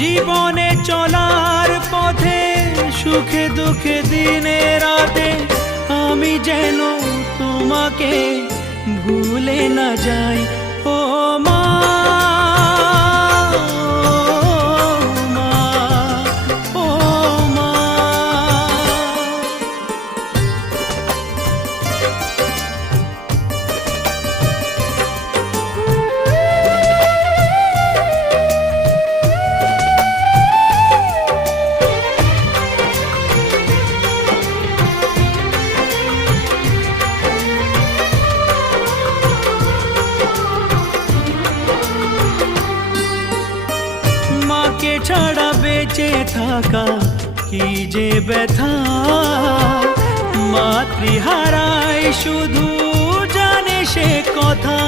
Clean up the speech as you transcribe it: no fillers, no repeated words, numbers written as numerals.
জীবনে চলার পথে সুখে দুঃখে দিনে রাতে আমি যেন তোমাকে ভুলে না যাই। ও মা, ও মা। মাকে ছাড়া বেঁচে থাকা কি যে ব্যথা, মাতৃহারায় শুধু জানে সে কথা।